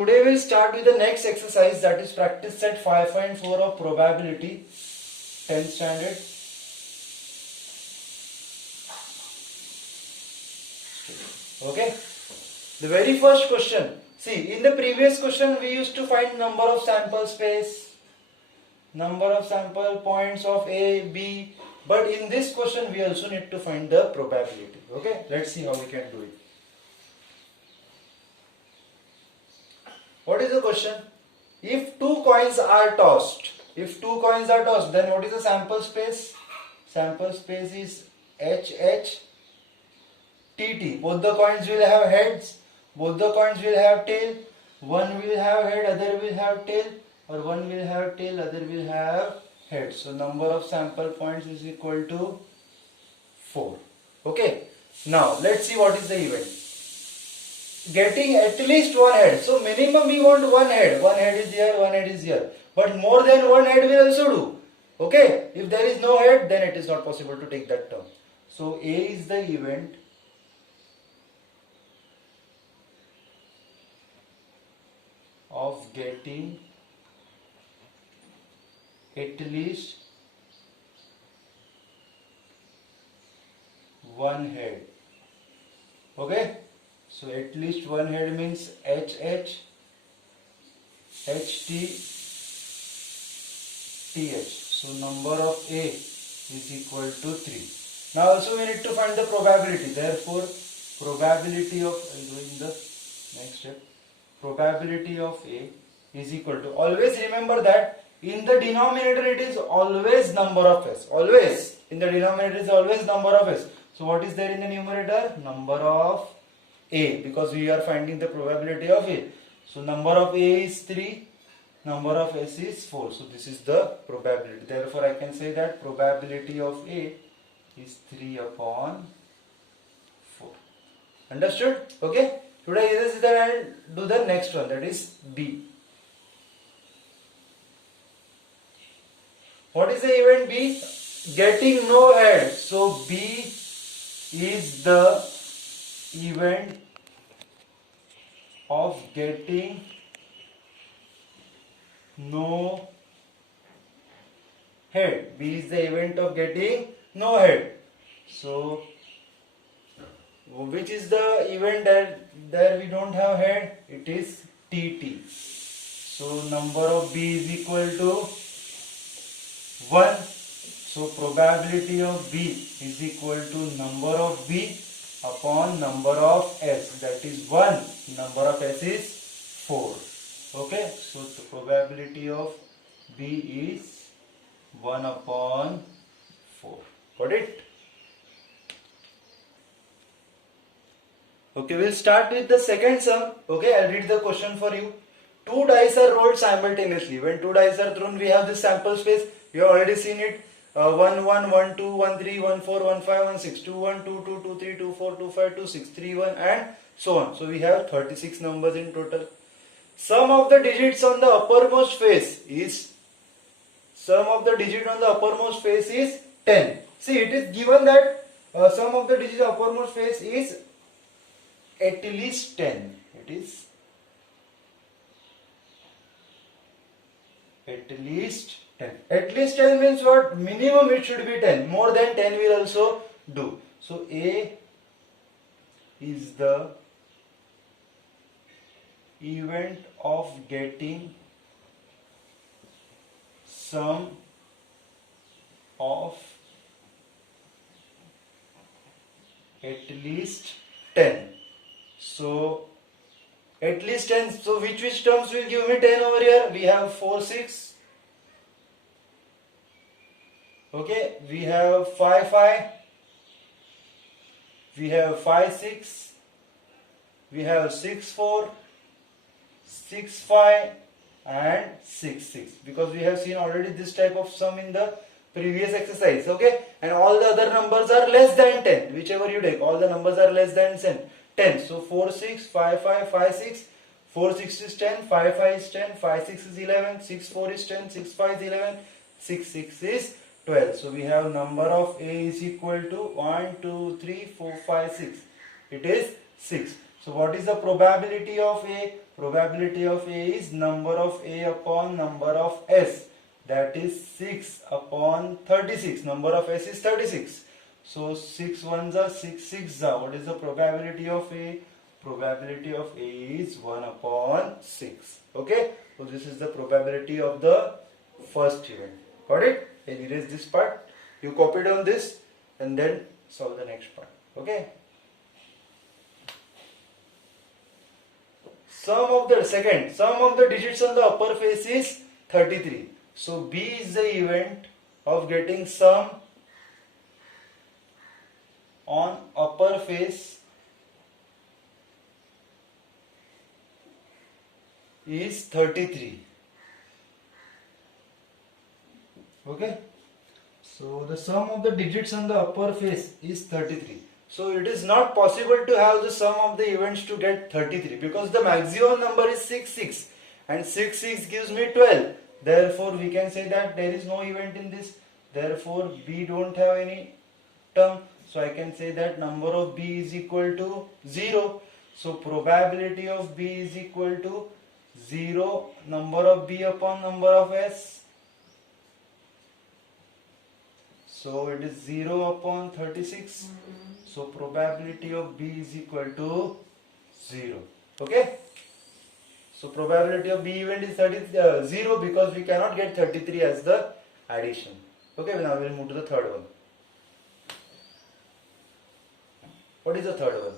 Today we'll start with the next exercise, that is practice set 5.4 of probability, 10th standard. Okay. The very first question. See, in the previous question we used to find number of sample space, number of sample points of A, B. But in this question we also need to find the probability. Okay. Let's see how we can do it. What is the question? If two coins are tossed, then what is the sample space? Sample space is HH, TT. Both the coins will have heads, both the coins will have tail. One will have head, other will have tail, or one will have tail, other will have head. So number of sample points is equal to 4. Okay. Now let's see what is the event. Getting at least one head. So minimum we want one head. One head is here, one head is here. But more than one head will also do. Okay. If there is no head, then it is not possible to take that term. So A is the event of getting at least one head. Okay. So at least one head means HH, HT, TH. So number of A is equal to 3. Now also we need to find the probability. Therefore, probability of, I am doing the next step. Probability of A is equal to, always remember that in the denominator it is always number of S. Always. In the denominator is always number of S. So what is there in the numerator? Number of A, because we are finding the probability of A. So number of A is 3, number of S is 4. So this is the probability. Therefore I can say that probability of A is 3 upon 4. Understood? Okay. Today is that I will do the next one, that is B. What is the event B? Getting no head. So B is the event of getting no head. B is the event of getting no head. So which is the event that there we don't have head? It is TT. So number of B is equal to 1. So probability of B is equal to number of B upon number of S, that is 1. Number of S is 4. Okay. So the probability of B is 1 upon 4. Got it? Okay, we'll start with the second sum. Okay, I'll read the question for you. Two dice are rolled simultaneously. When two dice are thrown, we have this sample space. You have already seen it. 1 1 1 2 1 3 1 4 1 5 1 6 2 1 2 2 2 3 2 4 2 5 2 6 3 1 and so on. So we have 36 numbers in total. Sum of the digits on the uppermost face is 10. See, it is given that sum of the digits uppermost face is at least 10. It is at least 10. At least 10 means what? Minimum it should be 10. More than 10 will also do. So A is the event of getting sum of at least 10. So at least 10. So which terms will give me 10 over here? We have 4 6. Okay, we have 5 5. We have 5 6. We have 6 4, 6 5 and 6 6. Because we have seen already this type of sum in the previous exercise. Okay, and all the other numbers are less than 10. Whichever you take, all the numbers are less than 10. So 4 6, 5 5, 5 6. 4 6 is 10, 5 5 is 10, 5 6 is 11, 6 4 is 10, 6 5 is 11, 6 6 is 12. So we have number of A is equal to 1, 2, 3, 4, 5, 6. It is 6. So what is the probability of A? probability of A is number of A upon number of S. That is 6 upon 36. Number of S is 36. So 6 ones are 6 6 are. What is the probability of A? Probability of A is 1 upon 6. Okay. So this is the probability of the first event. Got it? I'll erase this part. You copy down this and then solve the next part. Okay. Sum of the digits on the upper face is 33. So B is the event of getting sum on upper face is 33. Okay. So the sum of the digits on the upper face is 33. So it is not possible to have the sum of the events to get 33 because the maximum number is 6 and 6 gives me 12. Therefore we can say that there is no event in this. Therefore B don't have any term. So I can say that number of B is equal to 0. So probability of B is equal to 0 number of B upon number of S. So it is 0 upon 36. So probability of B is equal to 0. Okay. So probability of B event is 0 because we cannot get 33 as the addition. Okay. Now we will move to the third one. What is the third one?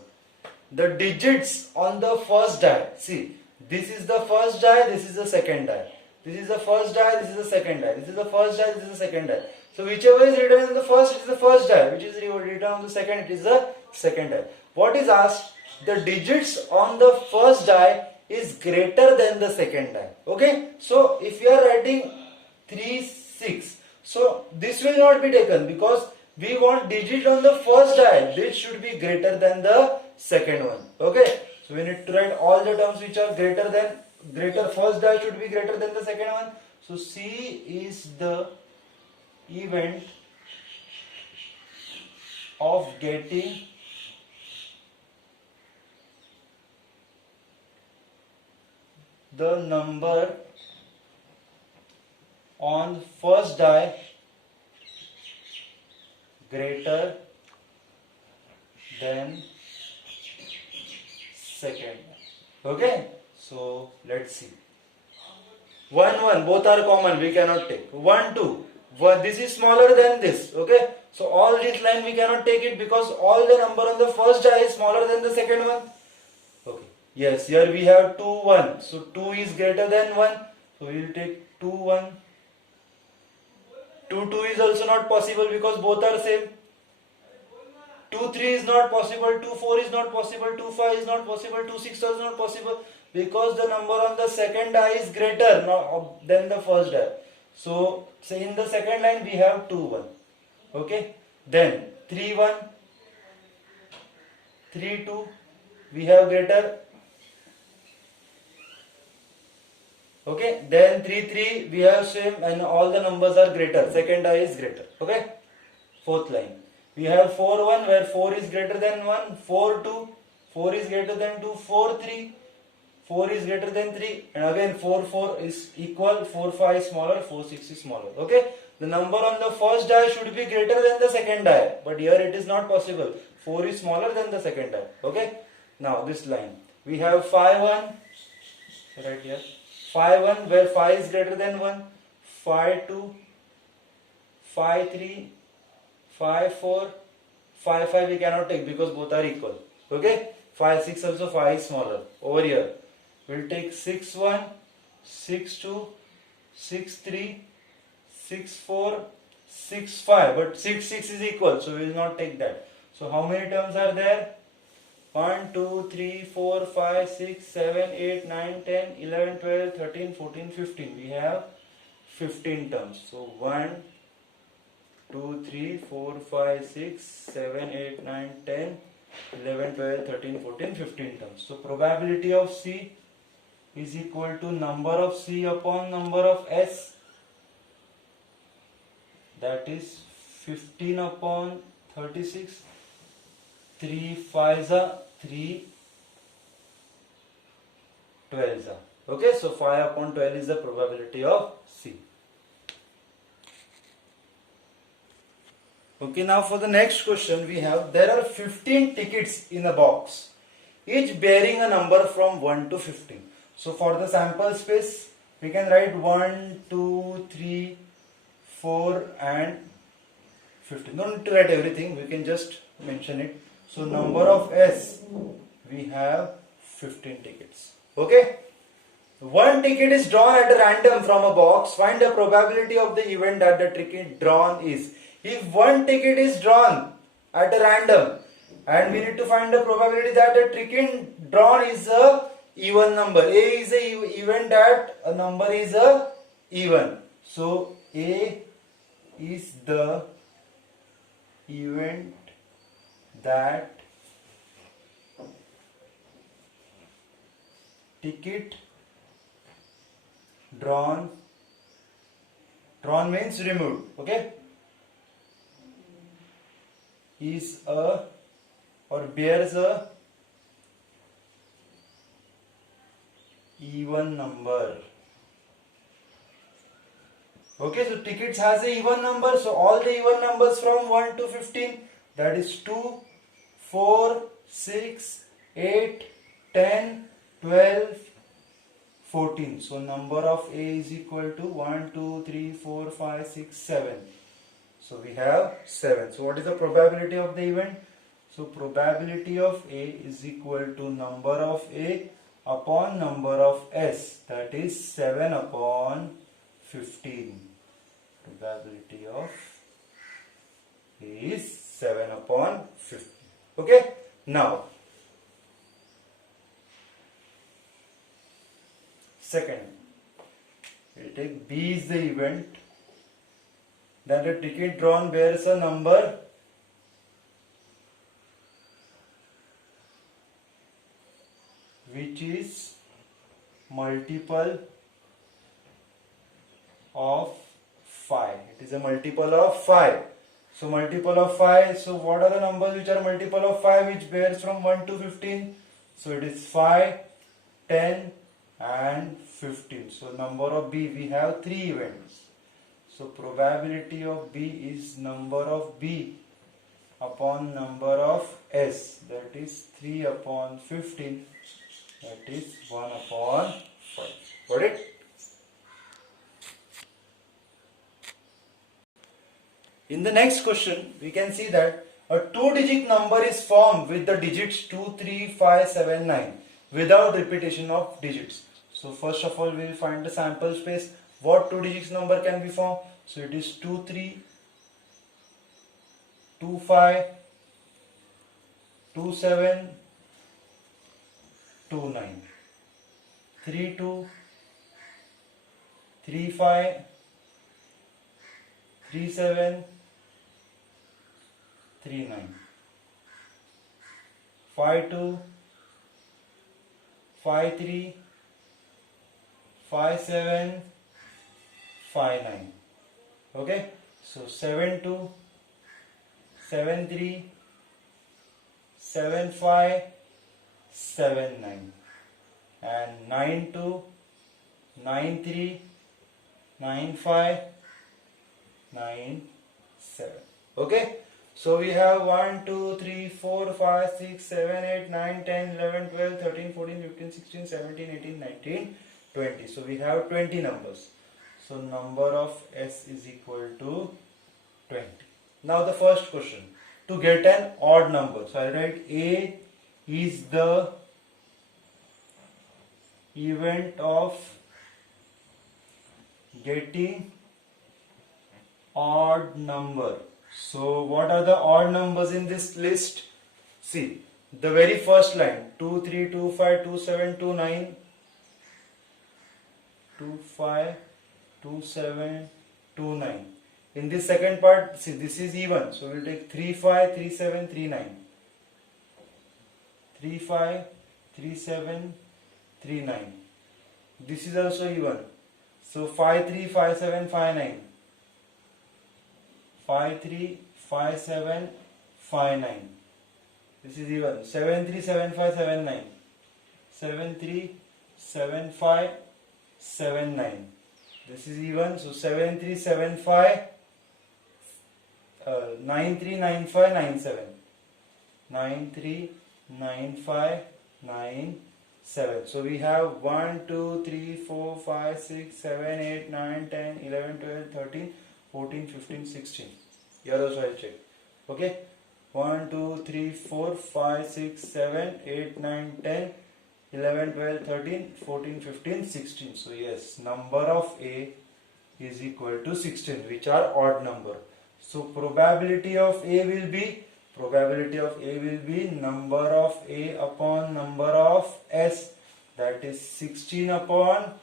The digits on the first die. See, this is the first die, this is the second die. This is the first die, this is the second die. This is the first die, this is the second die. So whichever is written in the first, it is the first die. Which is written on the second, it is the second die. What is asked? The digits on the first die is greater than the second die. Okay. So if you are writing 3, 6. So this will not be taken because we want digit on the first die. This should be greater than the second one. Okay. So we need to write all the terms which are greater first die should be greater than the second one. So C is the event of getting the number on first die greater than second. Okay. So let's see. 1 1 both are common, we cannot take. 1 2 this is smaller than this. Okay. So all this line we cannot take it because all the number on the first die is smaller than the second one. Okay. Yes, here we have 2 1. So 2 is greater than 1. So we will take 2 1. 2 2 is also not possible because both are same. 2 3 is not possible. 2 4 is not possible. 2 5 is not possible. 2 6 is not possible because the number on the second die is greater than the first die. So say in the second line we have 2 1. Okay. Then 3 1, 3 2 we have greater. Okay. Then 3 3 we have same and all the numbers are greater. Second die is greater. Okay. Fourth line. We have 4 1 where 4 is greater than 1. 4 2, 4 is greater than 2. 4 3, 4 is greater than 3. And again 4 4 is equal. 4 5 is smaller. 4 6 is smaller. Okay. The number on the first die should be greater than the second die. But here it is not possible. 4 is smaller than the second die. Okay. Now this line. We have 5 1. Right here. 5 1 where 5 is greater than 1. 5 2, 5 3, 5 4, 5 5 we cannot take because both are equal. Okay. 5 6 also 5 is smaller. Over here we'll take 6 1, 6 2, 6 3, 6 4, 6 5, but 6 6 is equal, so we will not take that. So how many terms are there? 1 2 3 4 5 6 7 8 9 10 11 12 13 14 15. We have 15 terms. So 1 2 3 4 5 6 7 8 9 10 11 12 13 14 15 terms. So probability of C is equal to number of C upon number of S, that is 15 upon 36. 3 5s are 3, 12s are. Okay, so 5 upon 12 is the probability of C. Okay, now for the next question we have, there are 15 tickets in a box, each bearing a number from 1 to 15. So for the sample space, we can write 1, 2, 3, 4 and 15. No need to write everything, we can just mention it. So number of S, we have 15 tickets. Okay. One ticket is drawn at random from a box. Find the probability of the event that the ticket drawn is. If one ticket is drawn at random, and we need to find the probability that the ticket drawn is a even number. A is a event that a number is a even. So A is the event that ticket drawn means removed, okay, is a or bears a even number. Okay, so tickets has a even number, so all the even numbers from 1 to 15, that is 2, 4, 6, 8, 10, 12, 14. So number of A is equal to 1, 2, 3, 4, 5, 6, 7. So we have 7. So what is the probability of the event? So probability of A is equal to number of A upon number of S, that is 7 upon 15. Probability of A is 7 upon 15. Okay, now second, we take B is the event that the ticket drawn bears a number which is multiple of 5. It is a multiple of 5. So multiple of 5. So what are the numbers which are multiple of 5 which bears from 1 to 15? So it is 5, 10 and 15. So number of B, we have 3 events. So probability of B is number of B upon number of S, that is 3 upon 15, that is 1 upon 5. Got it? In the next question, we can see that a 2-digit number is formed with the digits 2, 3, 5, 7, 9 without repetition of digits. So first of all, we will find the sample space. What 2 digits number can be formed? So it is 2, 3, 2, 5, 2, 7, 2, 9, 3, 2, 3, 5, 3, 7, 3, 9, 5, 2, 5, 3, 5, 7, 5, 9. Okay, so 7, 2, 7, 3, 7, 5, 7, 9 and 9, 2, 9, 3, 9, 5, 9, 7. Okay, so we have 1, 2, 3, 4, 5, 6, 7, 8, 9, 10, 11, 12, 13, 14, 15, 16, 17, 18, 19, 20. So we have 20 numbers. So number of S is equal to 20. Now the first question, to get an odd number. So I write A is the event of getting odd number. So what are the odd numbers in this list? See, the very first line, 2, 3, 2, 5, 2, 7, 2, 9, 2, 5, 2, 7, 2, 9. In this second part, see, this is even. So we will take 3, 5, 3, 7, 3, 9. 3, 5, 3, 7, 3, 9. This is also even. So 5, 3, 5, 7, 5, 9. 5, 3, 5, 7, 5, 9. This is even. 7, 3, 7, 5, 7, 9. 7, 3, 7579. This is even, so 7375 939597. 939597. So we have 1 2 3 4 5 6 7 8 9 10 11 12 13 14 15 16. Here also I'll check. Okay, 1 2 3 4 5 6 7 8 9 10 11 12 13 14 15 16. So yes, number of A is equal to 16, which are odd number. So probability of A will be number of A upon number of S, that is 16 upon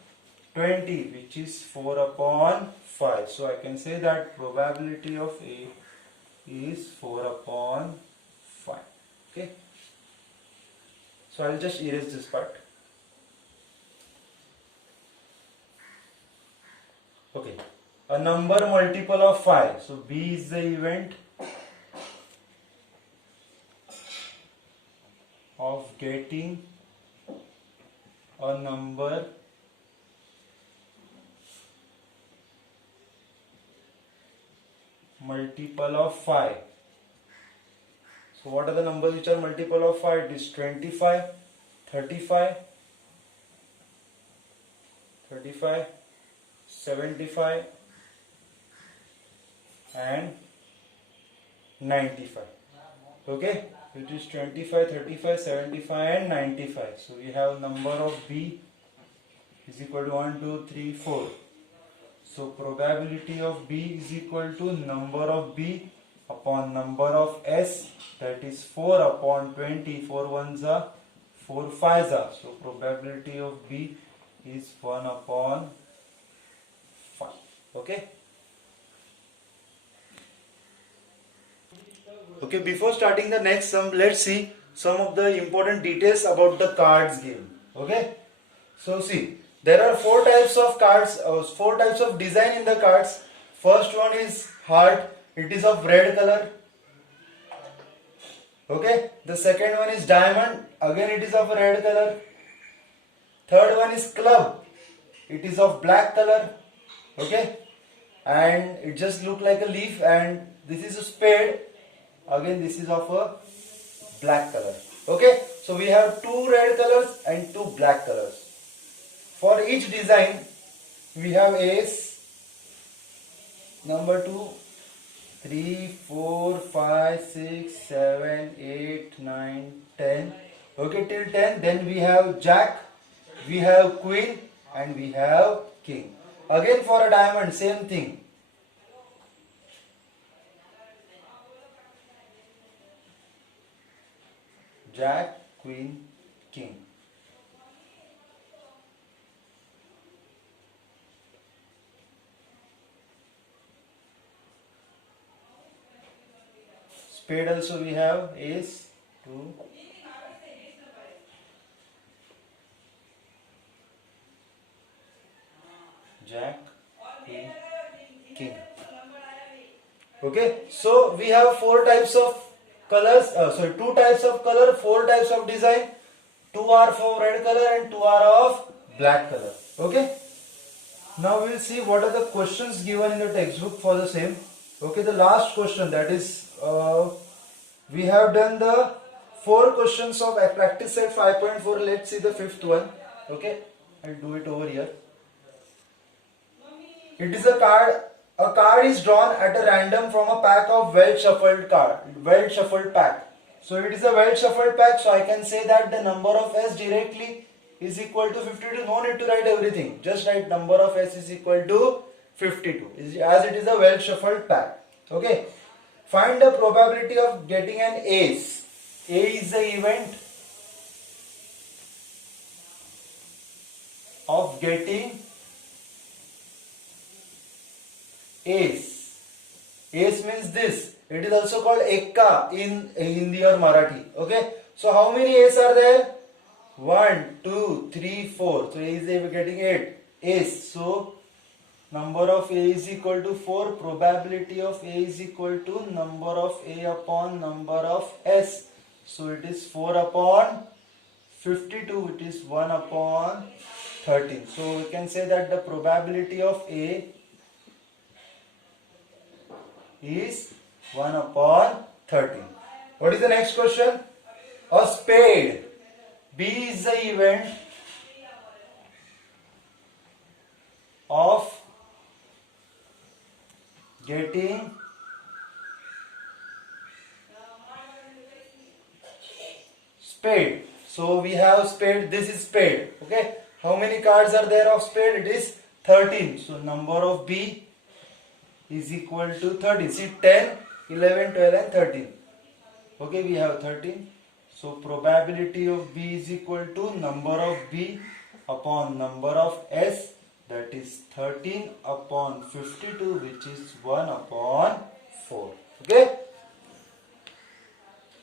20, which is 4 upon 5. So I can say that probability of A is 4 upon 5. Okay. So I'll just erase this part. Okay. A number multiple of 5. So B is the event of getting a number multiple of 5. So what are the numbers which are multiple of 5? It is 25, 35, 75 and 95. Okay, it is 25, 35, 75 and 95. So we have number of B is equal to 1, 2, 3, 4. So probability of B is equal to number of B upon number of S, that is 4 upon 20. 4 ones are 4 fives are. So probability of B is 1 upon 5. Okay. Okay, before starting the next sum, let's see some of the important details about the cards game. Okay. So see, there are 4 types of cards, 4 types of design in the cards. First one is heart. It is of red color. Okay. The second one is diamond. Again it is of red color. Third one is club. It is of black color. Okay. And it just looks like a leaf. And this is a spade. Again this is of a black color. Okay. So we have 2 red colors and 2 black colors. For each design we have ace, number 2, 3, 4, 5, 6, 7, 8, 9, 10. Okay, till 10. Then we have jack, we have queen and we have king. Again for a diamond, same thing. Jack, queen, king. Spade also we have ace, 2, jack, queen, king. Okay, so we have 4 types of colors, 2 types of color, 4 types of design. 2 are for red color and 2 are of black color. Okay. Now we will see what are the questions given in the textbook for the same. Okay, the last question, that is we have done the 4 questions of practice set 5.4. Let's see the 5th one. Okay, I'll do it over here. It is a card. A card is drawn at a random from a pack of well shuffled pack. So it is a well shuffled pack. So I can say that the number of S directly is equal to 52. No need to write everything. Just write number of S is equal to 52, as it is a well shuffled pack. Okay. Find the probability of getting an ace. A is the event of getting ace. Ace means this. It is also called ekka in Hindi or Marathi. Okay. So how many ace are there? 1, 2, 3, 4. So A is getting 8. Ace. So number of A is equal to 4. Probability of A is equal to number of A upon number of S. So it is 4 upon 52. It is 1 upon 13. So we can say that the probability of A is 1 upon 13. What is the next question? A spade. B is the event of getting spade. So we have spade, this is spade. Okay. How many cards are there of spade? It is 13. So number of B is equal to 13. See 10, 11, 12 and 13. Okay, we have 13. So probability of B is equal to number of B upon number of S, that is 13 upon 52, which is 1 upon 4. Okay.